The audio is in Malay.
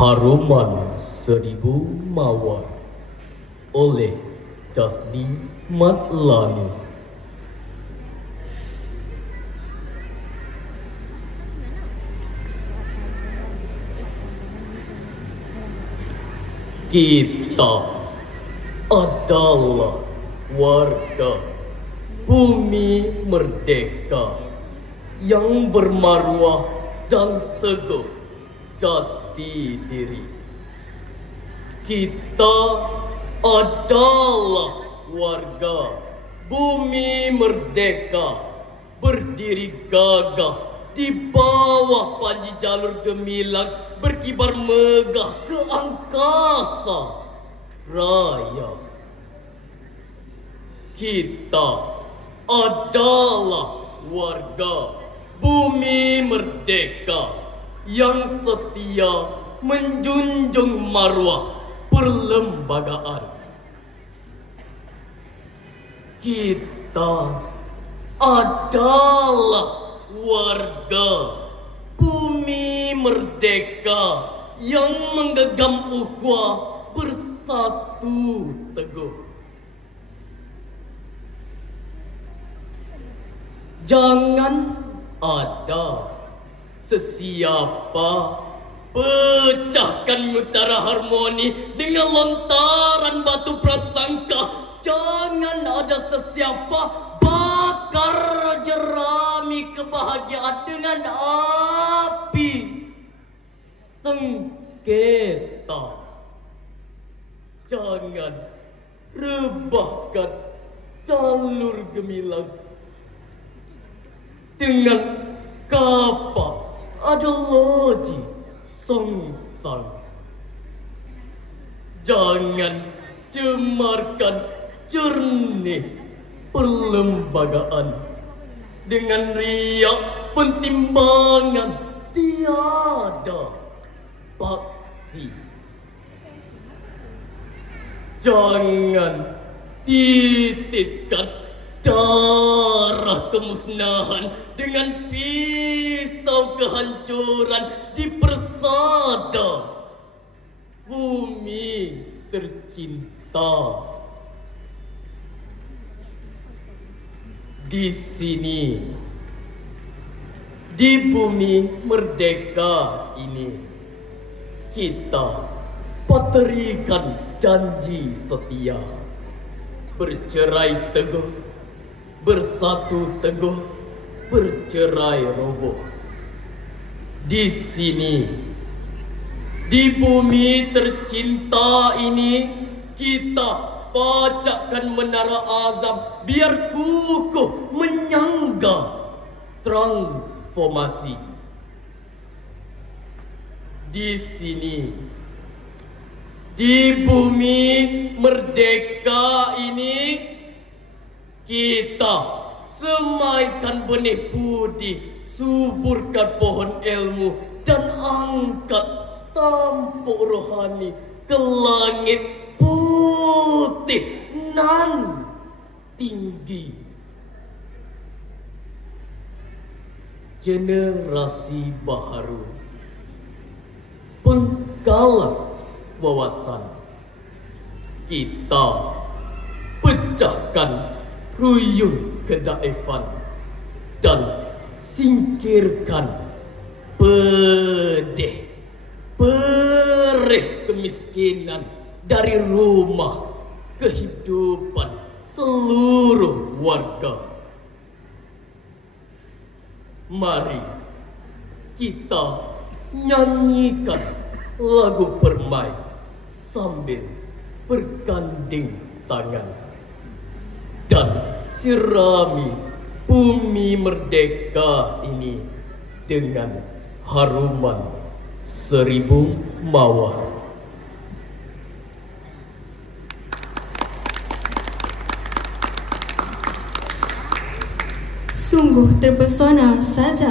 Haruman Seribu Mawar oleh Jasni Matlani. Kita adalah warga bumi merdeka yang bermaruah dan teguh jati diri. Kita adalah warga bumi merdeka berdiri gagah di bawah panji jalur gemilang, berkibar megah ke angkasa raya. Kita adalah warga bumi merdeka yang setia menjunjung maruah perlembagaan. Kita adalah warga bumi merdeka yang menggenggam ukhuwah bersatu teguh. Jangan ada sesiapa pecahkan mutara harmoni dengan lontaran batu prasangka. Jangan ada sesiapa bakar jerami kebahagiaan dengan api sengketa. Jangan rebahkan jalur gemilang dengan kapak ideologi songsang. Jangan cemarkan jernih perlembagaan dengan riak pentimbangan tiada paksi. Jangan titiskan darah kemusnahan dengan pisau kehancuran di persada bumi tercinta. Di sini, di bumi merdeka ini, kita paterikan janji setia, bercerai teguh, bersatu teguh, bercerai roboh. Di sini, di bumi tercinta ini, kita pacakkan menara azam biar kukuh menyangga transformasi. Di sini, di bumi merdeka ini, kita semaikan benih budi, suburkan pohon ilmu, dan angkat tampuk rohani ke langit putih nan tinggi. Generasi baharu, penggalas wawasan, kita pecahkan ruyung kedaifan dan singkirkan pedih perih kemiskinan dari rumah kehidupan seluruh warga. Mari kita nyanyikan lagu permai sambil berganding tangan dan sirami bumi merdeka ini dengan haruman seribu mawar. Sungguh terpesona saja